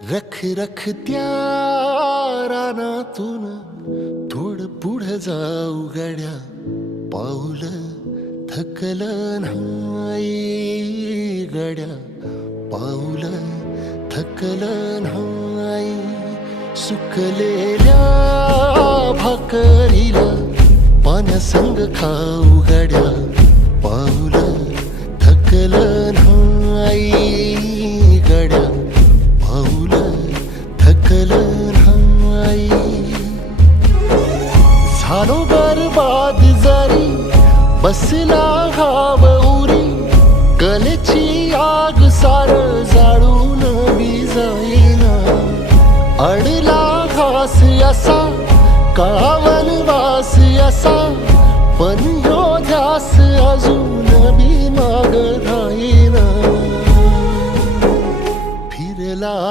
रख रख त्या रानातून थोडं पुढं जाऊ गड्या, पाऊल थकलं नाही गड्या, पाऊल थकलं नाही. सुकलेल्या भाकरीला पाण्यासंग खाऊ गड्या, पाऊल थकलं नाही गड्या, पाऊल थकलं नाही. झालो बरबाद जरी बसला घाव उरी, कलेची आग सार जाळून विजाईना. अडला घास असा काळा वनवास असा, पण ह्यो ध्यास अजून बी माग राहीना. फिरला